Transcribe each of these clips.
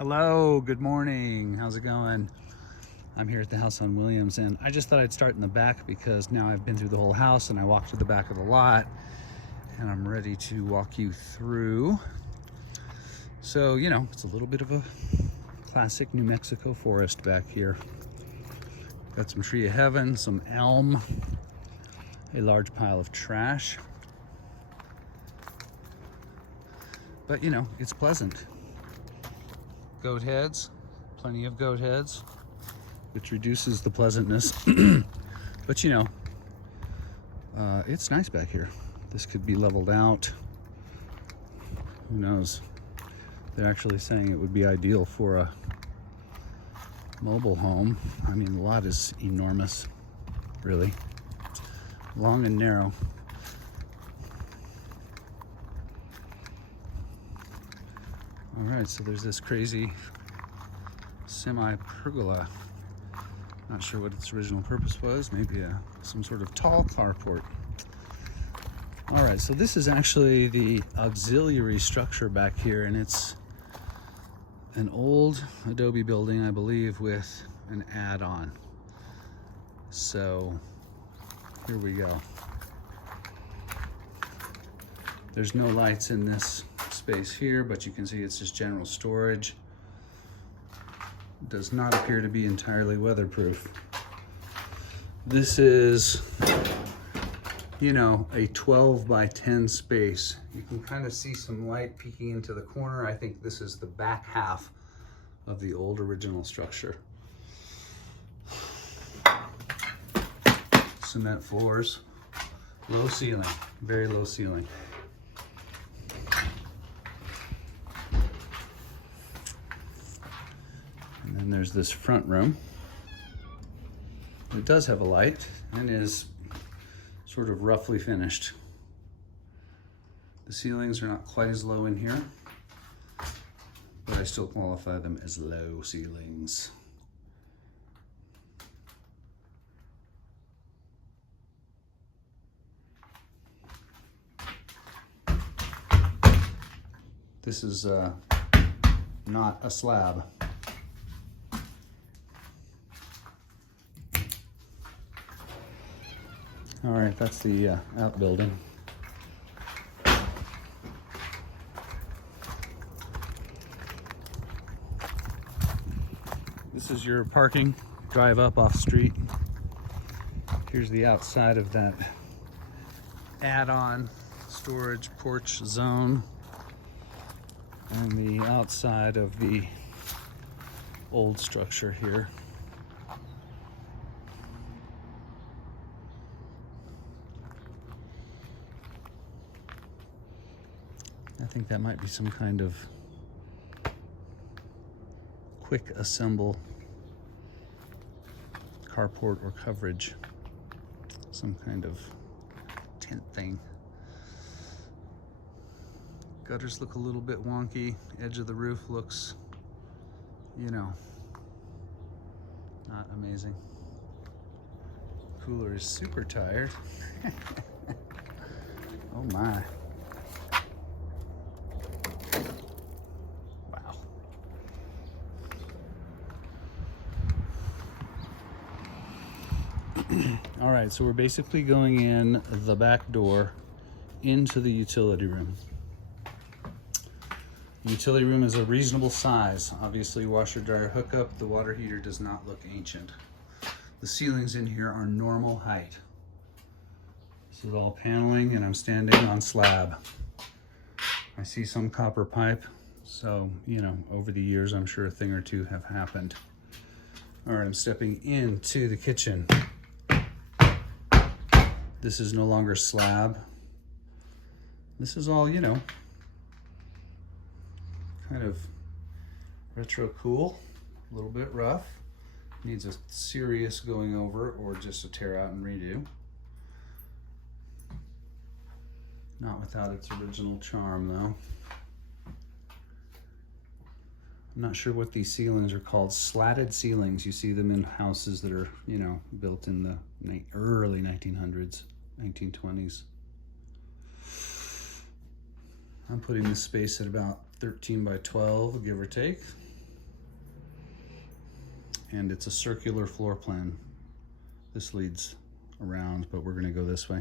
Hello, good morning. How's it going? I'm here at the house on Williams, and I just thought I'd start in the back because now I've been through the whole house and I walked to the back of the lot and I'm ready to walk you through. So, it's a little bit of a classic New Mexico forest back here. Got some tree of heaven, some elm, a large pile of trash. But it's pleasant. Goat heads, plenty of goat heads, which reduces the pleasantness. But it's nice back here. This could be leveled out. Who knows? They're actually saying it would be ideal for a mobile home. I mean, the lot is enormous, really. Long and narrow. All right, so there's this crazy semi-pergola. Not sure what its original purpose was. Maybe some sort of tall carport. All right, so this is actually the auxiliary structure back here, and it's an old adobe building, I believe, with an add-on. So here we go. There's no lights in this space here, but you can see it's just general storage. Does not appear to be entirely weatherproof. This is, a 12 by 10 space. You can kind of see some light peeking into the corner. I think this is the back half of the old original structure. Cement floors, low ceiling, very low ceiling. And then there's this front room. It does have a light and is sort of roughly finished. The ceilings are not quite as low in here, but I still qualify them as low ceilings. This is not a slab. All right, that's the outbuilding. This is your parking, drive up off street. Here's the outside of that add-on storage porch zone, and the outside of the old structure here. I think that might be some kind of quick assemble carport or coverage, some kind of tent thing. Gutters look a little bit wonky. Edge of the roof looks, not amazing. Cooler is super tired. Oh my. Wow. All right, so we're basically going in the back door into the utility room. The utility room is a reasonable size. Obviously, washer dryer hookup. The water heater does not look ancient. The ceilings in here are normal height. This is all paneling, and I'm standing on slab. I see some copper pipe, so over the years I'm sure a thing or two have happened. All right, I'm stepping into the kitchen. This is no longer slab. This is all, kind of retro cool, a little bit rough. Needs a serious going over or just a tear out and redo. Not without its original charm though. I'm not sure what these ceilings are called. Slatted ceilings. You see them in houses that are, built in the early 1900s, 1920s. I'm putting this space at about 13 by 12, give or take. and it's a circular floor plan. This leads around, but we're gonna go this way.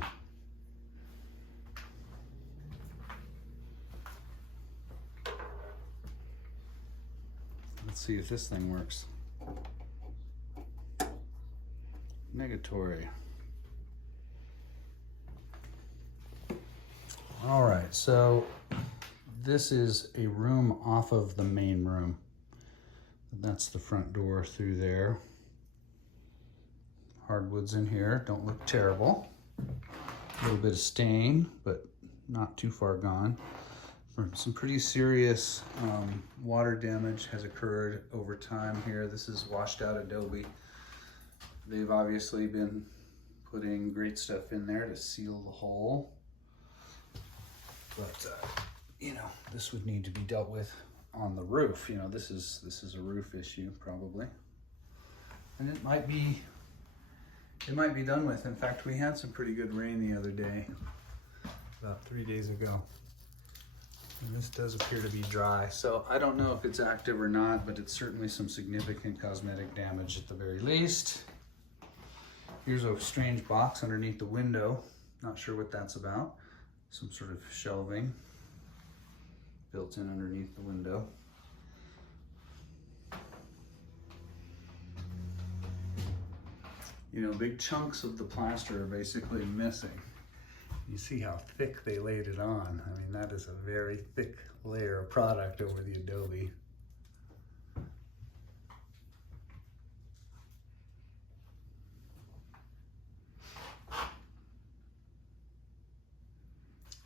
Let's see if this thing works. Negatory. All right, so this is a room off of the main room. That's the front door through there. Hardwoods in here, don't look terrible. A little bit of stain, but not too far gone. Some pretty serious water damage has occurred over time here. This is washed out adobe. They've obviously been putting great stuff in there to seal the hole. But, you know, this would need to be dealt with on the roof. You know, this is a roof issue probably. And it might be done with. In fact, we had some pretty good rain the other day, about 3 days ago. And this does appear to be dry. So I don't know if it's active or not, but it's certainly some significant cosmetic damage at the very least. Here's a strange box underneath the window. Not sure what that's about. Some sort of shelving built in underneath the window. You know, big chunks of the plaster are basically missing. You see how thick they laid it on. I mean, that is a very thick layer of product over the adobe.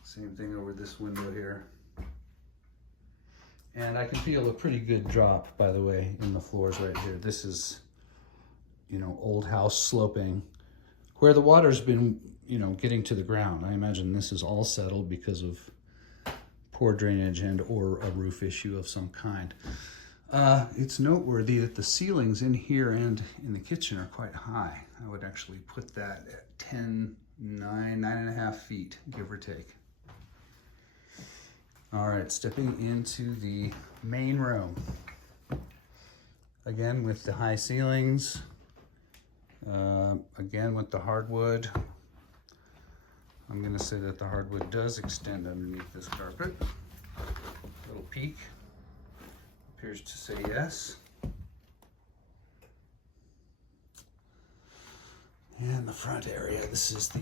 Same thing over this window here. And I can feel a pretty good drop, by the way, in the floors right here. This is, you know, old house sloping where the water's been, you know, getting to the ground. I imagine this is all settled because of poor drainage and or a roof issue of some kind. It's noteworthy that the ceilings in here and in the kitchen are quite high. I would actually put that at 9.5 feet, give or take. All right, stepping into the main room. Again, with the high ceilings. Again, with the hardwood. I'm gonna say that the hardwood does extend underneath this carpet. Little peek. Appears to say yes. And the front area, this is the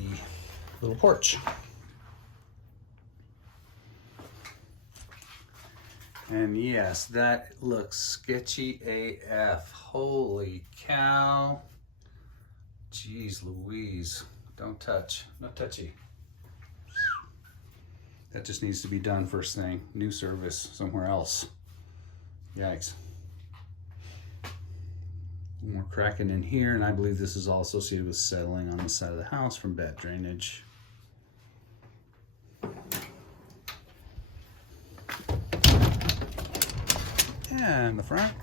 little porch. And yes, that looks sketchy AF. Holy cow. Jeez Louise. Don't touch. No touchy. That just needs to be done first thing. New service somewhere else. Yikes. More cracking in here, and I believe this is all associated with settling on the side of the house from bad drainage. And the front.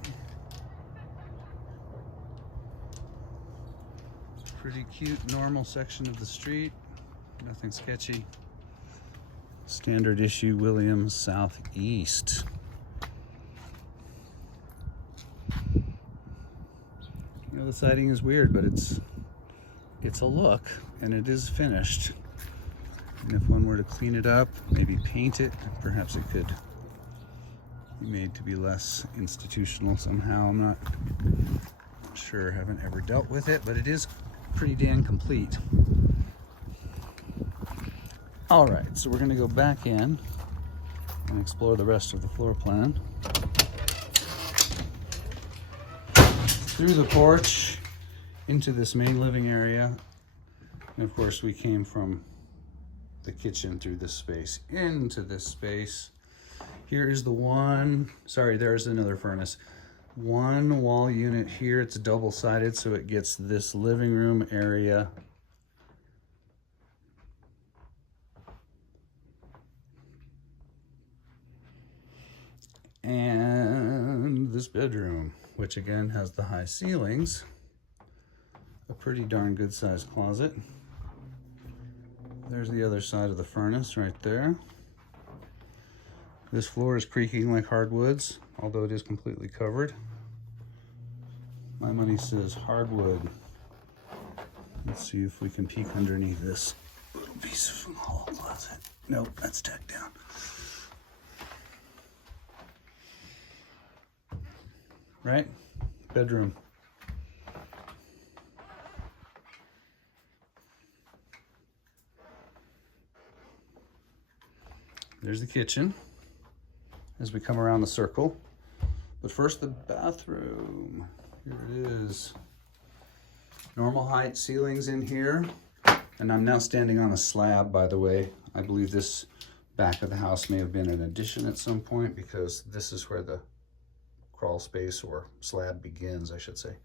Pretty cute, normal section of the street. Nothing sketchy. Standard issue Williams Southeast. You know, the siding is weird, but it's a look, and it is finished. And if one were to clean it up, maybe paint it, perhaps it could be made to be less institutional somehow. I'm not sure, haven't ever dealt with it, but it is pretty damn complete. All right, so we're gonna go back in and explore the rest of the floor plan. Through the porch, into this main living area. And of course we came from the kitchen through this space, into this space. Here is the one, sorry, there's another furnace. One wall unit here, it's double-sided, so it gets this living room area. And this bedroom, which again has the high ceilings. A pretty darn good sized closet. There's the other side of the furnace right there. This floor is creaking like hardwoods, although it is completely covered. My money says hardwood. Let's see if we can peek underneath this little piece of hall closet. Nope, that's tacked down. Right? Bedroom. There's the kitchen as we come around the circle. But first, the bathroom. Here it is. Normal height ceilings in here. And I'm now standing on a slab, by the way. I believe this back of the house may have been an addition at some point because this is where the crawl space or slab begins, I should say.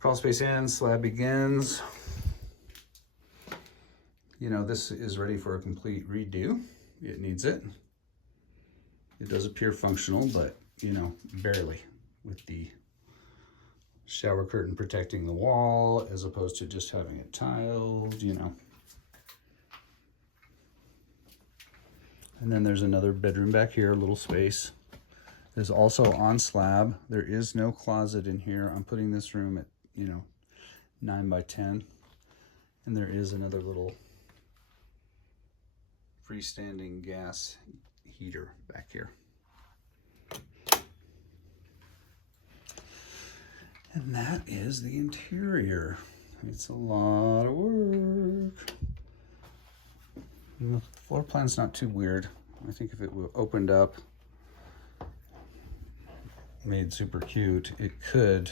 Crawl space ends, slab begins. You know, this is ready for a complete redo. It needs it. It does appear functional, but, you know, barely, with the shower curtain protecting the wall as opposed to just having it tiled, you know. And then there's another bedroom back here, a little space. There's also on slab. There is no closet in here. I'm putting this room at, you know, 9 by 10. And there is another little freestanding gas heater back here. And that is the interior. It's a lot of work. The floor plan's not too weird. I think if it opened up, made super cute, it could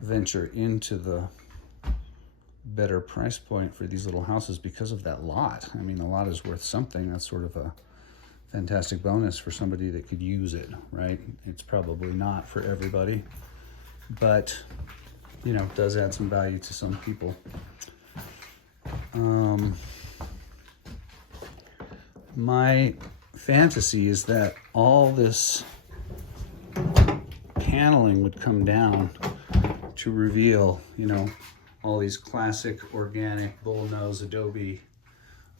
venture into the better price point for these little houses because of that lot. I mean, the lot is worth something. That's sort of a fantastic bonus for somebody that could use it, right? It's probably not for everybody, but, you know, it does add some value to some people. My fantasy is that all this paneling would come down to reveal, you know, all these classic organic bullnose adobe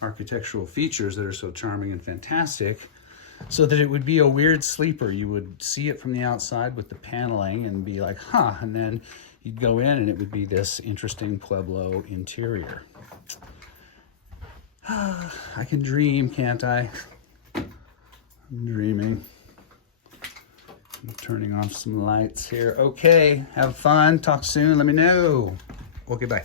architectural features that are so charming and fantastic, so that it would be a weird sleeper. You would see it from the outside with the paneling and be like, huh, and then you'd go in and it would be this interesting Pueblo interior. I can dream, can't I? I'm dreaming. I'm turning off some lights here. Okay, have fun. Talk soon. Let me know. Okay, bye.